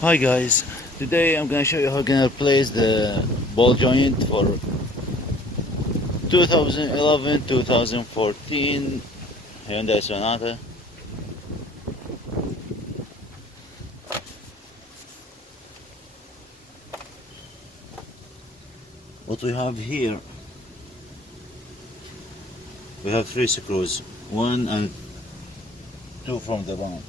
Hi guys, today I'm gonna show you how can I replace the ball joint for 2011-2014 Hyundai Sonata. What we have here, we have three screws, one and two from the bottom,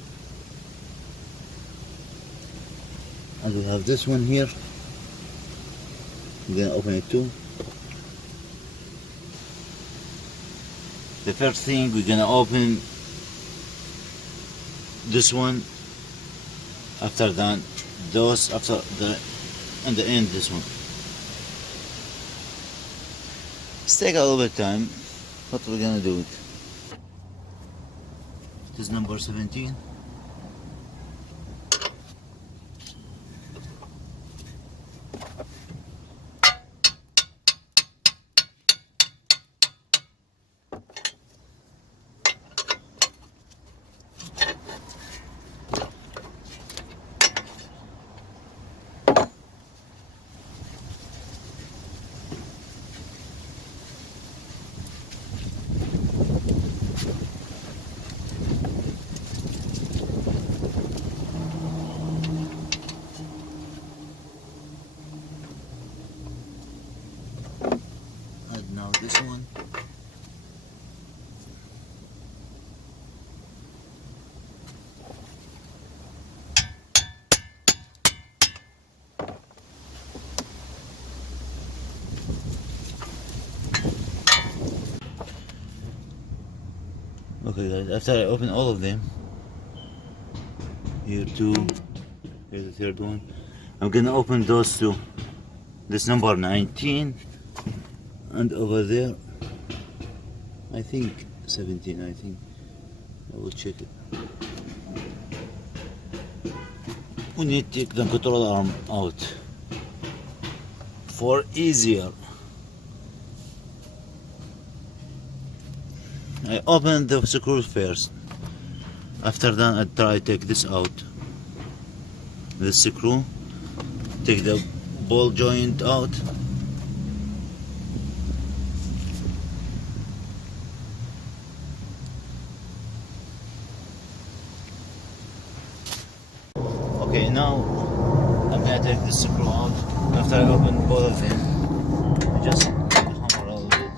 and we have this one here. I'm gonna open it too. The first thing we're gonna open this one. After that, those after the and the end this one. It's take a little bit of time, but we're gonna do it. This is number 17. And now this one. Okay guys, after I open all of them, here two, here's the third one, I'm gonna open those two. This number 19, and over there, I think 17, I think. I will check it. We need to take the control arm out for easier. I open the screws first. After that, I try to take this out. This screw. Take the ball joint out. Okay, now I'm gonna take this screw out. After I open both of them, I just hammer a little bit.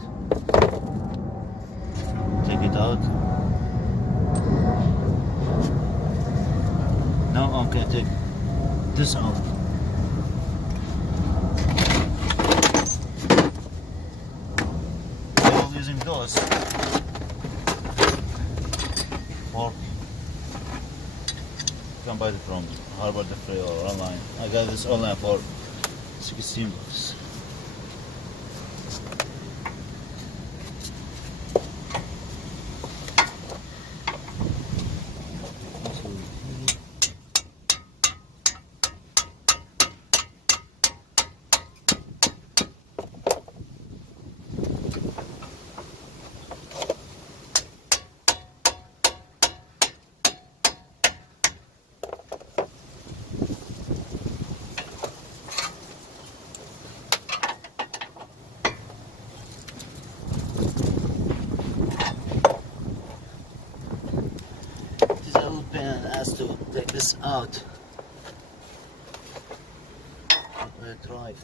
Take it out. Now I'm gonna take this out. While using those, or you can buy it from Harbor the Free or online. I got this online for 16 bucks. This little pen has to take this out. I try.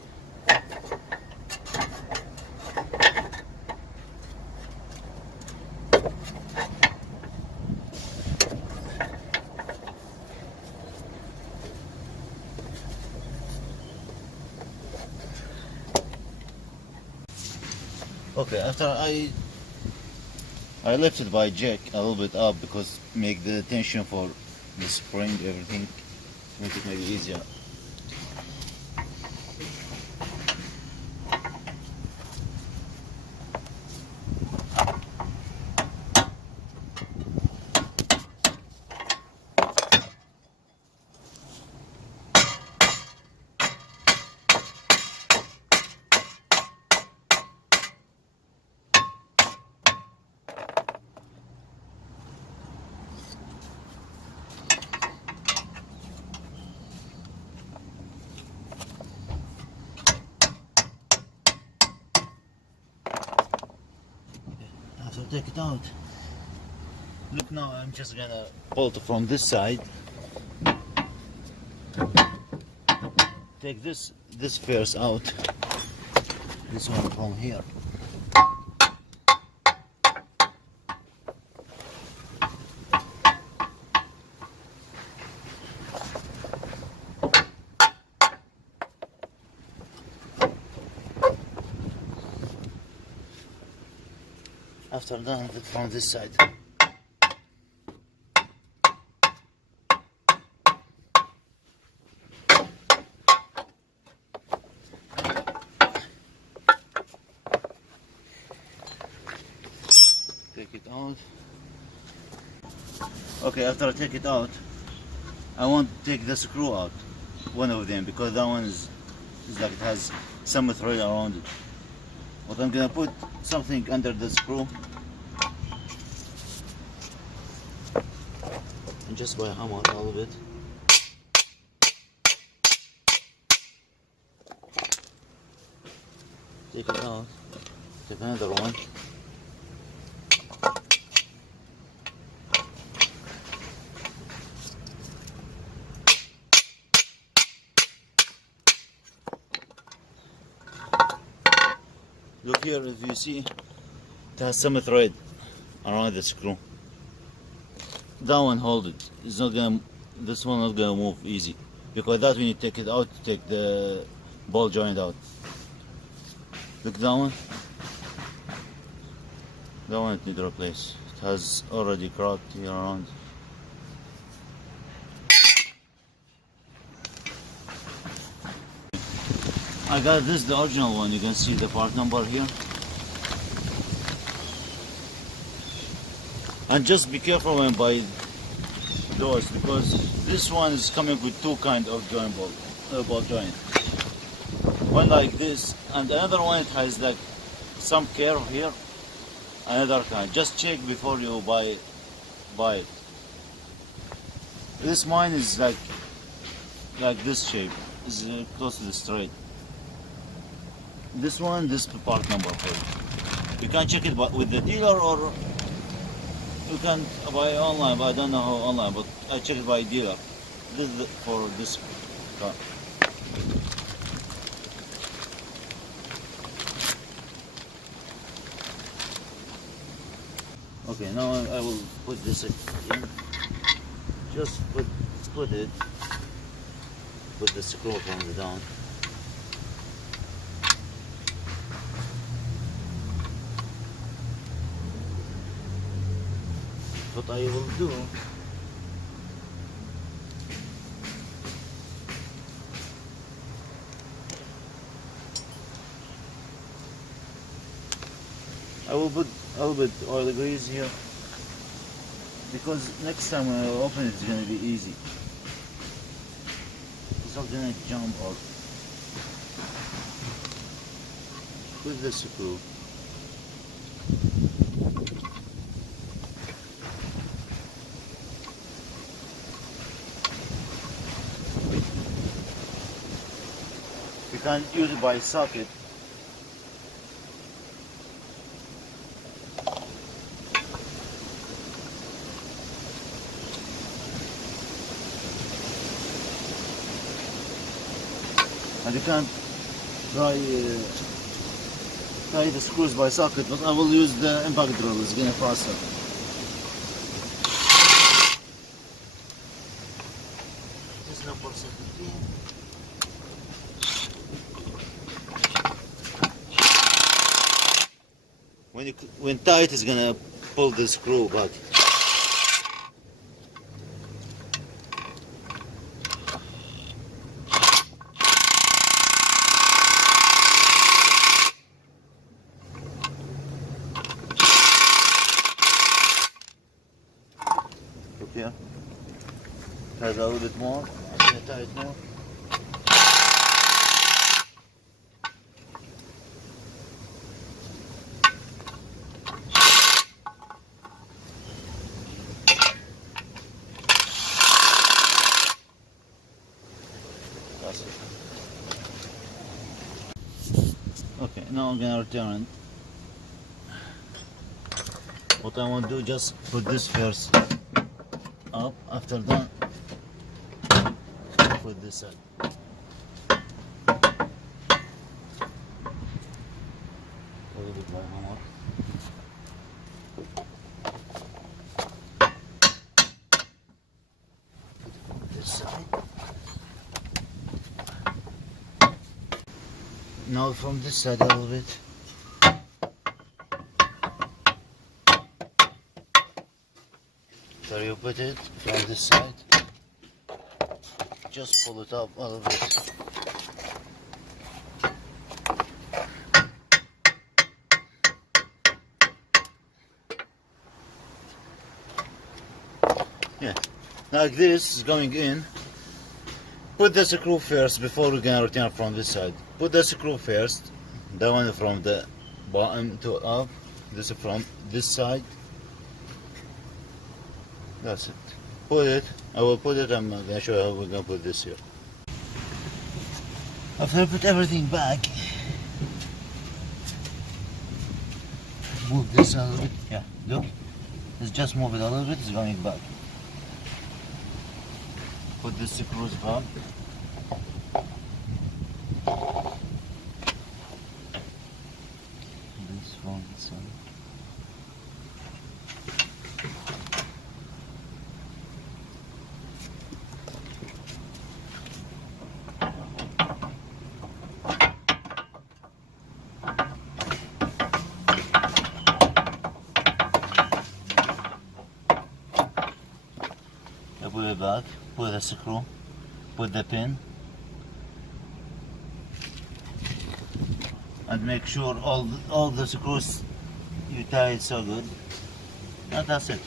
Okay, after I lift it by jack a little bit up because make the tension for the spring, everything, make it maybe easier. take it out. Look, now I'm just gonna bolt it from this side. Take this first out. This one from here. After done it from this side. Take it out. Okay, after I take it out, I want to take the screw out, one of them, because that one is like it has some thread around it. But I'm gonna put something under the screw and just by hammer a little bit. Take it out. Take another one. Look here, if you see, it has some thread around the screw. That one hold it. It's not gonna. This one not gonna move easy, because that when you take it out, you take the ball joint out. Look, that one. That one it need to replace. It has already cracked here around. I got this, the original one. You can see the part number here. And just be careful when buy those, because this one is coming with two kind of joint ball joint. One like this, and another one it has like some curve here. Another kind. Just check before you buy it. This mine is like this shape. Is close to the straight. This one, this part number for you. You can check it with the dealer, or you can buy online, but I don't know how online, but I check it by dealer. This is for this car. Okay, now I will put this in. Just put it with the screw from the down. What I will do, I will put a little bit oil grease here, because next time when I open it, it's going to be easy. It's not going to jump out. With the screw. You can use it by socket. And you can try the screws by socket, but I will use the impact drill. It's gonna faster. This number 17. When tight, it's gonna pull the screw back. Look here. Try a little bit more. I'm gonna tie it more. That's it. Okay, now I'm gonna return. What I want to do, just put this first up. After that, put this side. A little bit more. This side. Now from this side a little bit. So you put it from this side. Just pull it up a little bit. Yeah, like this is going in. Put the screw first before we can return from this side. Put the screw first, the one from the bottom to up, this from this side. That's it. Put it. I will put it. I'm gonna show you how we're gonna put this here. After I put everything back, move this a little bit. Yeah, look. Let's just move it a little bit. It's going back. Put the screws back. This from this side. Put it back, put the screw, put the pin, and make sure all the screws you tie it so good, and that's it.